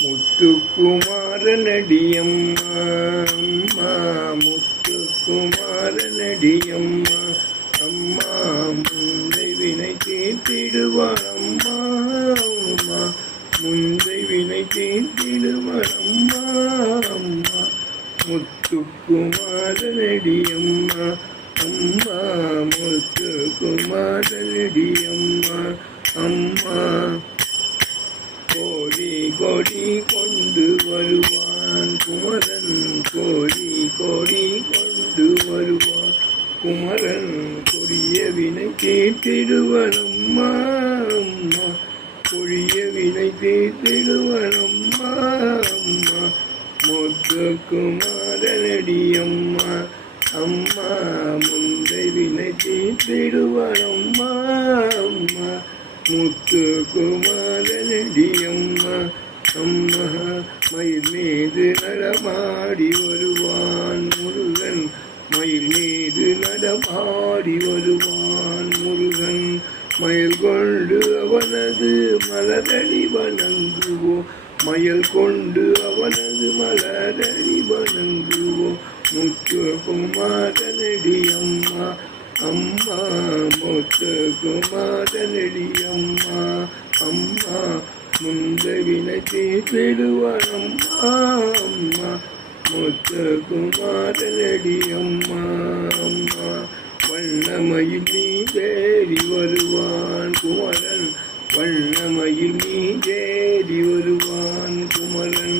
முத்துக்குமாரனடியம்மா அம்மா முத்துக்குமாரனடியம்மா அம்மா முந்தை வினை தீர்த்திடுவான் அம்மா அம்மா முந்தை வினை தீர்த்திடுவான் அம்மா அம்மா முத்துக்குமாரனடியம்மா அம்மா முத்துக்குமாரனடியம்மா அம்மா கோடி கோடி கொண்டு வருவான் குமரன் கோடி கோடி கொண்டு வருவான் குமரன் கொடிய வினை தீர்த்திடுவன் அம்மா அம்மா கொடிய வினை தீர்த்திடுவன் அம்மா அம்மா முத்துக்குமாரனடியம்மா அம்மா முந்தை வினை தீர்த்திடுவன் அம்மா அம்மா முத்துக்குமாரனடியம்மா அம்மா மயில் மீது நடமாடி வருவான் முருகன் மயில் மீது நடமாடி வருவான் முருகன் மயில் கொண்டு அவனது மலரடி வணங்குவோம் மயில் கொண்டு அவனது மலரடி வணங்குவோம் முத்துக்குமாரனடியம்மா அம்மா முத்துக்குமாரனடியம்மா அம்மா முந்தை வினை தீர்த்திடுவான் அம்மா அம்மா முத்துக்குமாரனடியம்மா அம்மா வண்ணமயில் மீதேறி வருவான் குமரன் வண்ணமயில் மீதேறி வருவான் குமரன்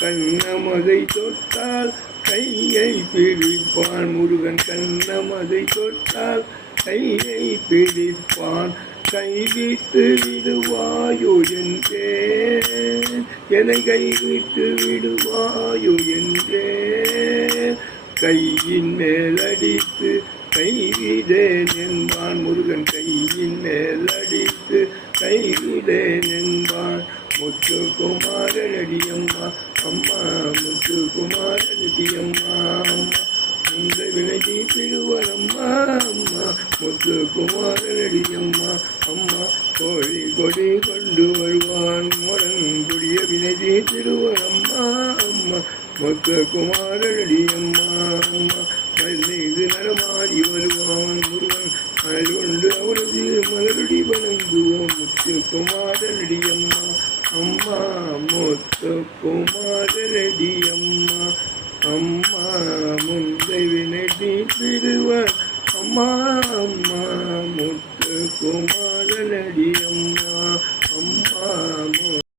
கண்ணமதை தொட்டால் கையை பிடிப்பான் முருகன் கண்ணமதை தொட்டால் கையை பிடிப்பான் கைவிட்டு விடுவாயோ என்றேன் என்னை கைவிட்டு விடுவாயோ என்றேன் கையின் மேல் அடித்து கைவிடேன் என்பான் முருகன் கையின் மேல் அடித்து கைவிடேன் என்பான் முத்துக்குமாரனடியம்மா அம்மா முத்துக்குமாரனடியம்மா அம்மா முந்தை வினை தீர்த்திடுவான் அம்மா அம்மா முத்துக்குமாரனடியம்மா அம்மா கோழி கொடி கொண்டு வருவான் முரண் கொடிய வினை தீர்த்திடுவான் அம்மா அம்மா முத்துக்குமாரனடியம்மா அம்மா மயில் மீது நடமாடி வருவான் முருகன் மயில் கொண்டு அவரது மலரடி வணங்குவோம் முத்துக்குமாரனடியம்மா அம்மா முத்துக்குமாரனடியம்மா அம்மா முந்தை வினை தீர்த்திடுவான் அம்மா அம்மா முத்துக்குமாரனடியம்மா அம்மா